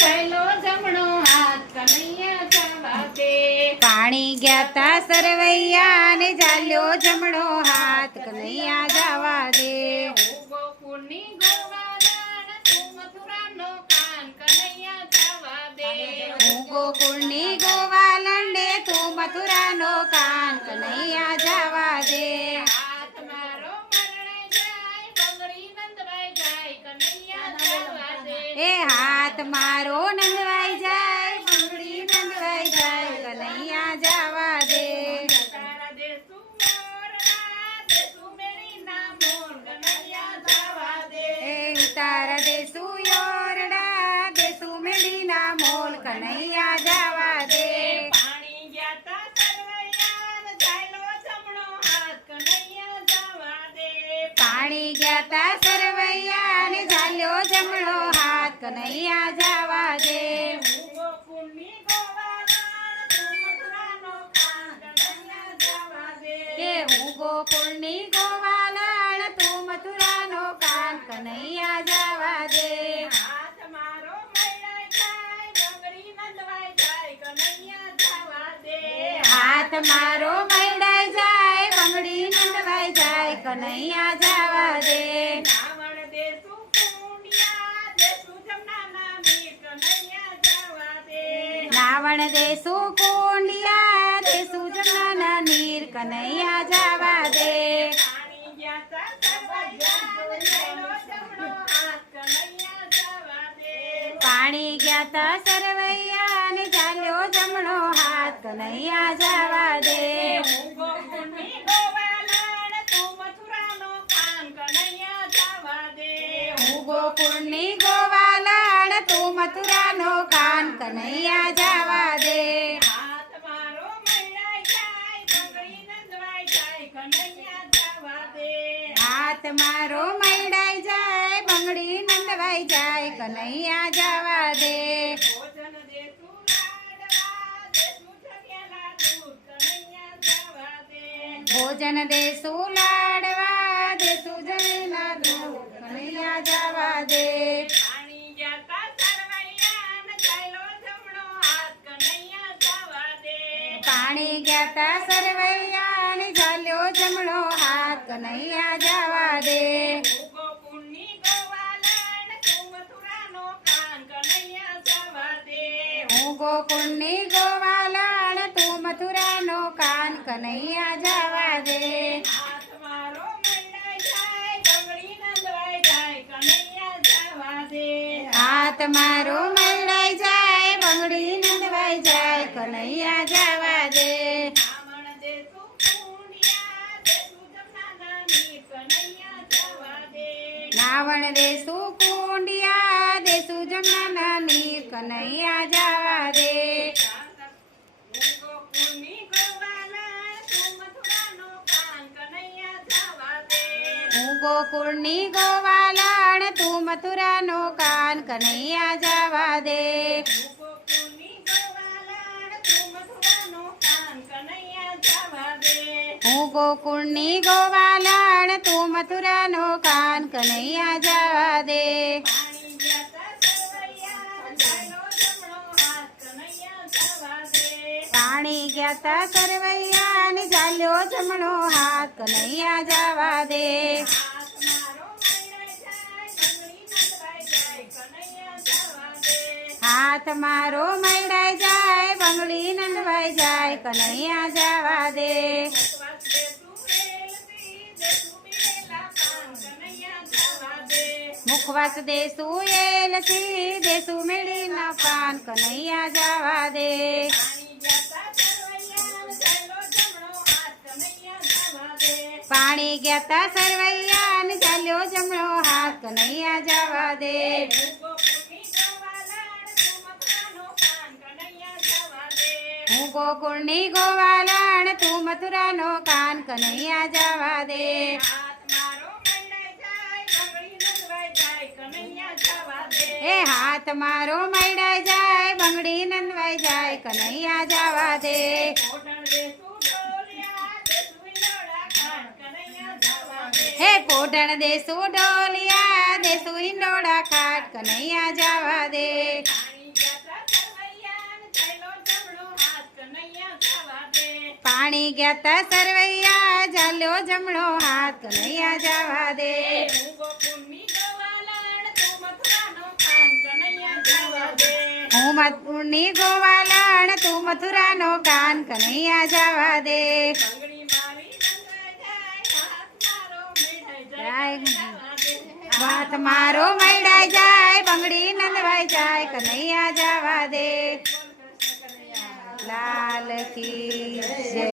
ચાલ્યો જમણો હાથ કનૈયા જવા દે. પાણી ગયા તા સરવૈયા ને ચાલ્યો જમણો હાથ કનૈયા જવા દે. હું ગોકુળની ગોવાળણ, તું મથુરાનો કાન કનૈયા જવા દે. હું ગોકુળની ગોવાલણ ને તું મથુરાનો કાન કનૈયા જવા દે. હાથ મારો મરણાઈ જાય, બંગડી નંદવાઈ જાય કનૈયા જવા દે. એ હાથ મારો નંદવાઈ જાય, બંગડી નંદવાઈ જાય કનૈયા જવા દે. તારા દેશુ મોરડા, દેશુ મેળીના મોર કનૈયા જવા દે. એ ઉતારા દેસુ યોરડા દેસુ મેળીના મોલ કનૈયા જવા દે. પાણી ગયા તા સરવૈયા, ચાલ્યો જમણો હાથ કનૈયા જવા દે. પાણી ગયા તા સરવૈયા ને ચાલ્યો જમણો હાથ કનૈયા જવા દે. હું ગોકુળની ગોવાળણ, તું મથુરાનો કાન કનૈયા જવા દે. કે હું ગોકુળની ગોવાલણ તું મથુરાનો કાન કનૈયા જવા દે. હાથ મારો મૈડાઈ જાય, બંગડી નંદવાઈ જાય કનૈયા જવા દે. હાથ મારો મૈડાઈ જાય, બંગડી નંદવાઈ જાય કનૈયા જવા દે. રાવણ દેશુ કુંડિયા, દેશુ જમનાના મીર કનૈયા જવા દે. રાવણ દેસુ કુંડિયા દેસુ જમનાના નીર કનૈયા જવા દે. પાણી ગયા તા સરવૈયા, ચાલ્યો જમણો હાથ કનૈયા જવા દે. પાણી ગયા તા સરવૈયા ને ચાલ્યો જમણો હાથ કનૈયા જવા દે. હું ગોકુળની ગોવાળણ, તું મથુરાનો કાન કનૈયા જવા દે. હું ગોકુળની ગોવાલણ તું મથુરાનો કાન કનૈયા જવા દે. હાથ મારો મૈડાઈ જાય, બંગડી નંદવાઈ જાય કનૈયા જવા દે. હાથ મારો મૈડાઈ જાય, બંગડી નંદવાઈ જાય કનૈયા જવા દે. ભોજન દેશું લાડવા, દેશું જગ્યાના દૂધ કનૈયા જવા દે. ભોજન દેસુ લાડવા દેસુ જમીના દૂધ કનૈયા જવા દે. પાણી ગયા તા સરવૈયા, ને ચાલ્યો જમણો હાથ કનૈયા જવા દે. પાણી ગયા તા સરવૈયા ને ચાલ્યો જમણો હાથ કનૈયા જવા દે. હું ગોકુળની ગોવાળણ, તું મથુરાનો કાન કનૈયા જવા દે. હું ગોકુળની ગોવાલણ તું મથુરાનો કાન કનૈયા જવા દે. હાથ મારો મૈડાઈ જાય, બંગડી નંદવાઈ જાય કનૈયા જવા દે. હાથ મારો મૈડાઈ જાય, બંગડી નંદવાઈ જાય કનૈયા જવા દે. રાવણ દેશુ કુંડિયા, દેશુ જમનાના મીર કનૈયા જવા દે. રાવણ દેસુ કુંડિયા દેસુ જમનાના નીર કનૈયા જવા દે. હું ગોકુળની ગોવાળણ, તું મથુરાનો કાન કનૈયા જવા દે. હું ગોકુળની ગોવાલણ તું મથુરાનો કાન કનૈયા જવા દે. હું ગોકુળની ગોવાળણ, તું મથુરાનો કાન કનૈયા જવા દે. હું ગોકુળની ગોવાલણ તું મથુરાનો કાન કનૈયા જવા દે. પાણી ગયા તા સરવૈયા, ચાલ્યો જમણો હાથ કનૈયા જવા દે. પાણી ગયા તા સરવૈયા ને ચાલ્યો જમણો હાથ કનૈયા જવા દે. હાથ મારો મૈડાઈ જાય, બંગડી નંદવાઈ જાય કનૈયા જવા દે. હાથ મારો મૈડાઈ જાય, બંગડી નંદવાઈ જાય કનૈયા જવા દે. મુખવાસ દેશું એલસી, દેશું મેળીના પાન કનૈયા જવા દે. પાણી ગયા તા સરવૈયા ને ચાલ્યો જમણો હાથ કનૈયા જવા દે. હું ગોકુળની ગોવાલણ તું મથુરાનો કાન કનૈયા જવા દે. એ હાથ મારો મૈડાઈ જાય, બંગડી નંદવાઈ જાય કનૈયા જવા દે. હે પોઢણ દેસુ ડોલિયા દેસુ હિંડોળા ખાટ કનૈયા જવા દે. પાણી ગયા તા સરવૈયા ચાલ્યો જમણો હાથ કનૈયા જવા દે હું ગોકુળની ગોવાલણ તું મથુરાનો ખાન કનૈયા જવા દે હું મથુરની ગોવાલણ તું મથુરાનો કાન કનૈયા જવા દે બંગડી મારી નંદાઈ જાય હાથ હાથ મારો મેળાઈ જાય જવા દે મારો મૈડાઈ જાય બંગડી નંદવાઈ જાય કનૈયા જવા દે લાલ કી જય